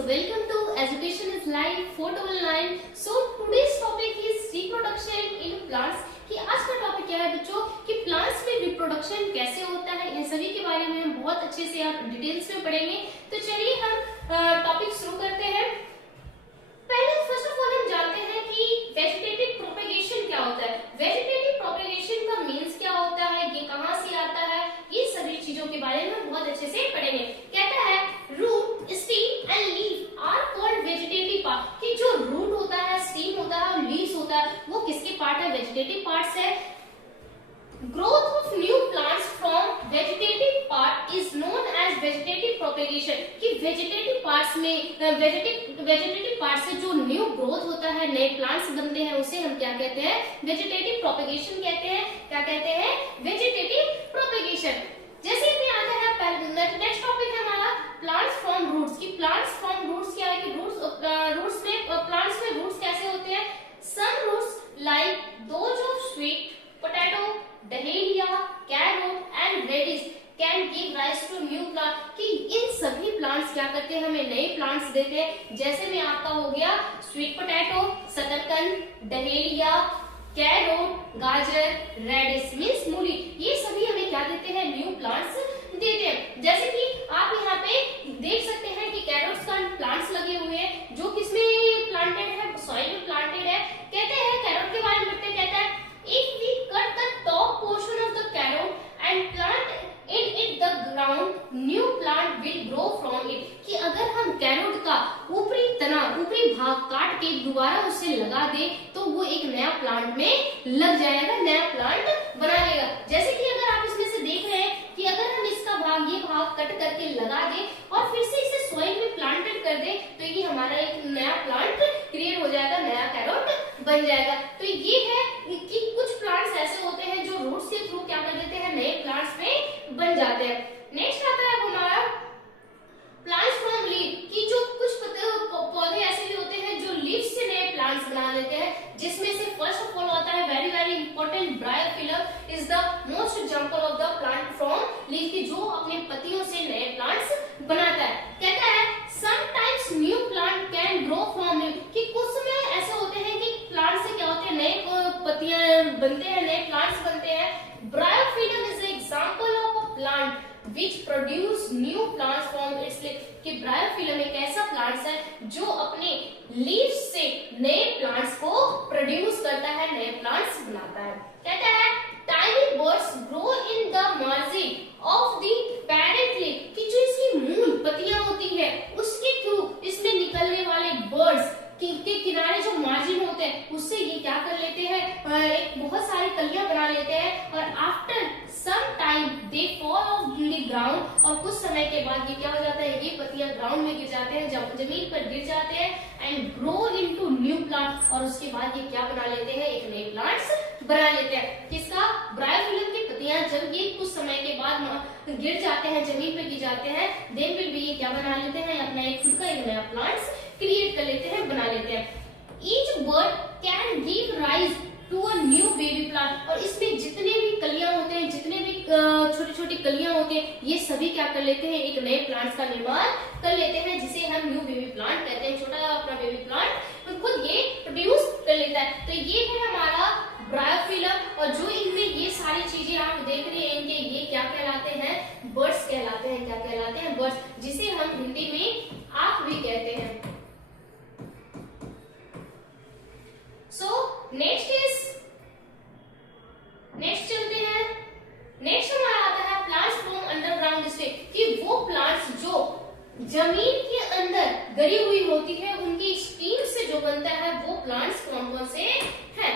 So welcome to Education is Life 499. So today's topic is reproduction in plants. कि आज का topic क्या है बच्चों कि प्लांट्स में रिप्रोडक्शन कैसे होता है, इन सभी के बारे में हम बहुत अच्छे से आप डिटेल्स में पढ़ेंगे। तो चलिए हम टॉपिक शुरू करते हैं। पहले फर्स्ट ऑफ ऑल हम जानते हैं कि वेजिटेटिव प्रोपेगेशन क्या होता है। वेजिटेटिव प्रोपेगेशन का मीन्स क्या होता है, ये कहाँ से आता है, ये सभी चीजों के बारे में हम बहुत अच्छे से पढ़ेंगे। कहता है root, stem and leaf are called vegetative part. कि जो रूट होता है, स्टीम होता है और लीव्स होता है, वो किसके पार्ट है, वेजिटेटिव पार्ट्स है। Growth of new plants from vegetative part is known as vegetative propagation। कि vegetative parts में vegetative parts से जो new growth होता है, नए plants बनते हैं, उसे हम क्या कहते हैं, vegetative propagation कहते हैं। क्या कहते हैं, vegetative propagation। जैसे कि आता है नेक्स्ट टॉपिक है हमारा प्लांट्स फ्रॉम रूट्स। की प्लांट्स फ्रॉम रूट्स क्या है कि रूट्स में प्लांट्स में रूट्स कैसे होते हैं। Some roots like those of sweet potato, dahlia, carrot and radish can give rise to new plant. कि इन सभी प्लांट्स क्या करते हैं, हमें नए प्लांट्स देते हैं। जैसे में आपका हो गया स्वीट पोटैटो, शकरकंद, डहेलिया, कैरोट, गाजर, रेडिश मींस मूली, ये सभी हमें क्या देते हैं, न्यू प्लांट्स देते हैं। जैसे कि आप यहाँ पे देख सकते हैं कि कैरोट्स का प्लांट्स लगे हुए हैं, जो किसमें प्लांटेड है, सॉइल में प्लांटेड है। कहते हैं कैरोट के बारे में पढ़ते, कहता है if we cut the top portion of the carrot and plant in the ground, new plant will grow from it। कि अगर हम कैरोट का ऊपरी तना, ऊपरी भाग काट के दोबारा उसे लगा दे तो वो एक नया प्लांट में लग जाएगा, नया प्लांट बना लेगा। जैसे कि अगर आप इसमें से देख रहे हैं कि अगर हम इसका भाग, ये भाग कट करके लगा दे और फिर से इसे सॉइल में प्लांटेड कर दे तो ये हमारा एक नया प्लांट क्रिएट हो जाएगा, नया कैरोट बन जाएगा। तो ये है कि कुछ प्लांट्स ऐसे होते हैं जो रूट्स के थ्रू क्या कर देते हैं, नए प्लांट्स में बन जाते हैं। नेक्स्ट आता है हमारा प्लांट्स फ्रॉम लीफ। की जो कुछ पौधे ऐसे भी होते हैं जो लीफ से नए प्लांट्स बना लेते हैं, जिसमें से फर्स्ट ऑफ ऑल आता है very very important, bryophyllum is the most example of the plant from leaf, की जो अपने पत्तियों से नए प्लांट्स बनाता है। कहता है sometimes new plant can grow from leaf. कि कुछ समय ऐसे होते हैं कि प्लांट से क्या होते हैं, नए पत्तियां बनते हैं, नए प्लांट्स बनते हैं। Bryophyllum is example of a plant which produce new plants from its leaf। कि ब्रायोफिलम एक ऐसा प्लांट्स है जो अपने लीव्स से नए प्लांट्स को प्रोड्यूस करता है, नए प्लांट्स बनाता है। कहता है tiny birds grow in the margin of the parent leaf। कि जो इसकी मूल पत्तियां होती है उसके थ्रू इसमें निकलने वाले बर्ड्स के किनारे जो मार्जिन होते हैं उससे ये क्या कर लेते हैं, एक बहुत सारी कलियां बना लेते हैं। और after some time they fall off the ground. और कुछ समय के बाद ये क्या हो जाता है, ये पत्तियां ग्राउंड में गिर जाते हैं, जब जमीन पर गिर जाते हैं and grow into new plant. और उसके बाद ये क्या बना लेते हैं, एक नए प्लांट्स बना लेते हैं। किसका, ब्रायोफिलम की पत्तियां जब ये कुछ समय के बाद गिर जाते हैं, जमीन पर गिर जाते हैं, देन फिर भी ये क्या बना लेते हैं, अपना एक खुद का एक नया प्लांट्स क्रिएट कर लेते हैं, बना लेते हैं। Each bud can give rise to a new baby plant. और इसमें जितने भी कलियां होते हैं, जितने भी छोटी छोटी कलियां होते हैं, ये सभी क्या कर लेते हैं, एक नए प्लांट्स का निर्माण कर लेते हैं, जिसे हम न्यू बेबी प्लांट कहते हैं। छोटा अपना बेबी प्लांट खुद ये प्रोड्यूस कर लेता है। तो ये है हमारा ब्रायोफिलम। और जो इनमें ये सारी चीजें आप देख रहे हैं, इनके ये क्या कहलाते हैं, बर्ड्स कहलाते हैं। क्या कहलाते हैं, बर्ड्स, जिसे हम हिंदी में आँख भी कहते हैं। So next चलते हैं। नेक्स्ट हमारा आता है प्लांट्स फ्रॉम अंडरग्राउंड स्टेज। कि वो प्लांट्स जो जमीन के अंदर गड़ी हुई होती है, उनकी स्टीम से जो बनता है वो प्लांट्स कौन कौन से हैं।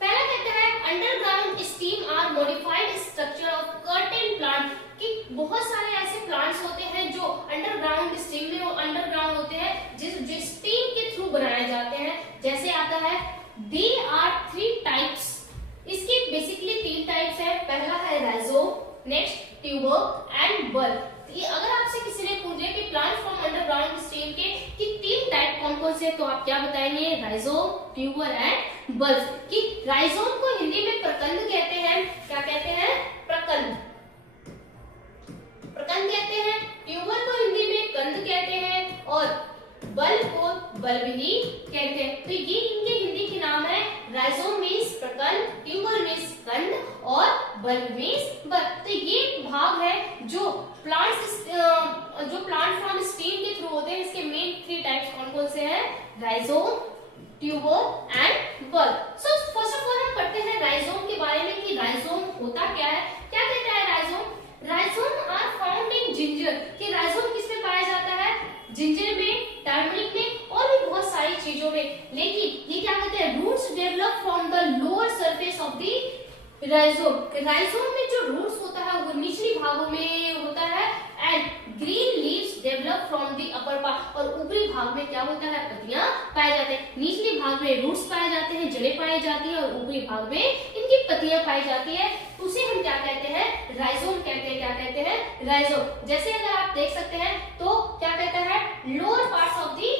पहला कहता है underground stem are modified structure of certain plant. कि बहुत सारे ऐसे प्लांट्स होते हैं जो अंडरग्राउंड स्टीम में अंडरग्राउंड होते हैं, जिस स्टीम के थ्रू बनाए जाते हैं। जैसे आता है दे आर 3 टाइप्स। इसके बेसिकली 3 टाइप्स है। पहला है rhizome, next tuber and bulb. अगर आपसे किसी ने पूछ लिया कि प्लांट फ्रॉम अंडरग्राउंड स्टीम के कि 3 टाइप कौन कौन से, तो आप क्या बताएंगे, राइजोम, ट्यूबर एंड बल्ब। कि राइजोम को हिंदी में प्रकंद कहते हैं। क्या कहते हैं, प्रकंद, प्रकंद कहते हैं। ट्यूबर को हिंदी में कंद कहते हैं और बल्ब को बल्ब ही कहते हैं। तो ये इनके हिंदी के नाम है। राइजोम मीन्स प्रकंड, ट्यूबर मीन्स कंद और बल्ब मीन्स बल्ब। तो ये भाग है जो प्लांट फ्रॉम स्टीम के थ्रू होते हैं। इसके मेन 3 टाइप्स कौन कौन से हैं? Rhizome, tuber and bulb. So first of all हम पढ़ते हैं राइजोम के बारे में कि राइजोम होता क्या है। क्या कहता है rhizome? Rhizome are found in ginger. कि राइजोम किस में पाया जाता है? जिंजर में, टर्मरिक में और भी बहुत सारी चीजों में। लेकिन ये क्या कहते हैं? Roots develop from the lower surface of the rhizome. Rhizome में जो रूट्स होता है वो निचली भागों में होता है। And green leaves develop from the upper part. और ऊपरी भाग में क्या होता है? पत्तियां पाए जाते हैं। निचले भाग में रूट्स पाए जाते हैं, जड़ें पाई जाती है और ऊपरी भाग में इनकी पत्तियां पाई जाती है। उसे हम क्या कहते हैं? राइजोम कहते हैं। क्या कहते हैं? राइजोम। जैसे अगर आप देख सकते हैं तो क्या कहता है? Lower parts of the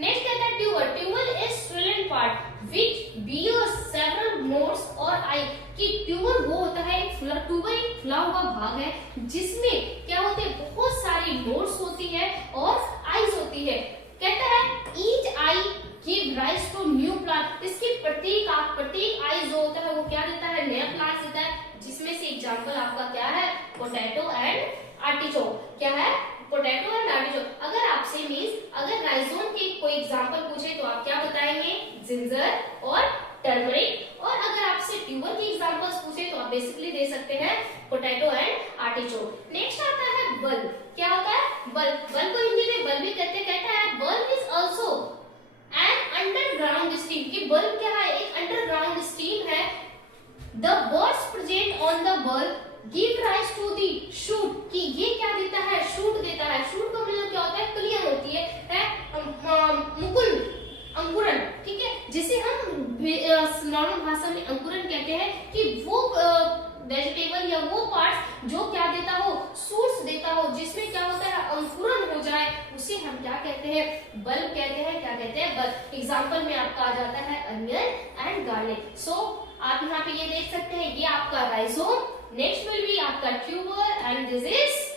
next कहता है tuber. Tuber is swollen part which bears several nodes और आई। कि ट्यूबर वो होता है एक ट्यूबर एक फुला हुआ भाग है जिसमें क्या होते हैं? बहुत सारी नोड्स होती है और आईज होती है। कहता है each eye give rise to new plant. इसकी प्रत्येक आई जो होता है वो क्या देता है? नया प्लांट देता है। जिसमें से एग्जांपल आपका क्या है? Potato and artichoke. क्या है? Potato and artichoke. अगर आपसे मीन्स अगर राइजोम के कोई एग्जांपल पूछे तो आप क्या बताएंगे? जिंजर और टर्मरिक। और अगर आपसे ट्यूबर की एग्जांपल्स पूछे तो आप बेसिकली दे सकते हैं पोटैटो एंड आर्टिचोक। नेक्स्ट आता है बल्ब। क्या होता है? बल्ब। बल्ब को हिंदी में बल्ब भी कहते हैं। कहता है bulb is also an underground stem. कि बल्ब क्या है? एक अंडरग्राउंड स्टीम है। The buds present on the bulb give rise to the shoot. कि ये क्या देता है? शूट देता है। शूट का मतलब क्या होता है? कलियां होती है मुकुल, अंकुरन। ठीक है, जिसे हम नॉर्मल भाषा में अंकुरन कहते हैं। कि वो वेजिटेबल या वो पार्ट जो क्या देता हो? शूट्स देता हो, जिसमें क्या होता है? अंकुरन हो जाए, उसे हम क्या कहते हैं? बल्ब कहते हैं। क्या कहते हैं? बल्ब। एग्जाम्पल में आपका आ जाता है अनियन एंड गार्लिक। सो आप यहाँ पे ये देख सकते हैं, ये आपका राइजोम, नेक्स्ट विल बी आपका tuber and this is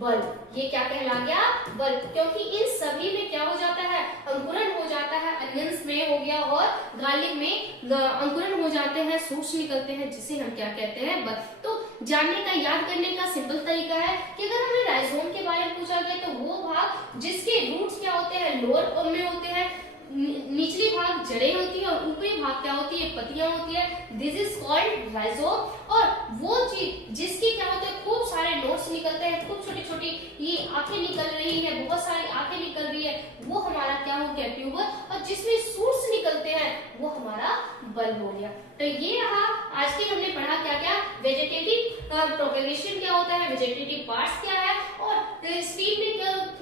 bulb. ये क्या कहला गया? बल्ब। क्योंकि इन सभी में क्या हो जाता है? अंकुरन हो जाता है। अनियंस में हो गया और गार्लिक में अंकुरन हो जाते हैं, सूट्स निकलते हैं, जिसे हम क्या कहते हैं? बल्ब। तो जानने का, याद करने का सिंपल तरीका है कि अगर हमें राइजोम के बारे में पूछा गया तो वो भाग जिसके रूट्स क्या होते हैं? लोअर में होते हैं। निचली भाग जड़ें होती है और ऊपरी भाग क्या होती है? पत्तियां होती है। This is called rhizome. और वो चीज जिसकी क्या होता है? खूब सारे नोड्स निकलते हैं, खूब छोटी छोटी ये आंखें निकल रही है, बहुत सारी आंखें निकल रही है, वो हमारा क्या हो गया? ट्यूबर। और जिसमें सूट्स निकलते हैं वो हमारा बल्ब हो गया। तो ये रहा आज के हमने पढ़ा क्या क्या? वेजिटेटिव प्रोपेगेशन क्या होता है, वेजिटेटिव पार्ट्स क्या है, और स्टीम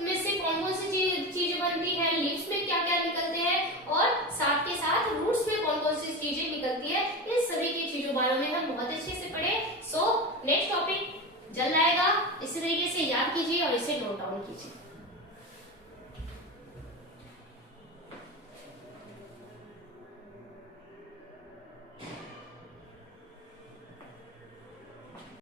में से कौन कौन सी चीजें बनती है, लीव्स में क्या क्या निकलते हैं, और साथ के साथ रूट्स में कौन कौन सी चीजें निकलती है। इन सभी की चीजों बारे में हम बहुत अच्छे से पढ़े। सो नेक्स्ट टॉपिक जल्द आएगा, इसी तरीके से याद कीजिए और इसे नोट डाउन कीजिए।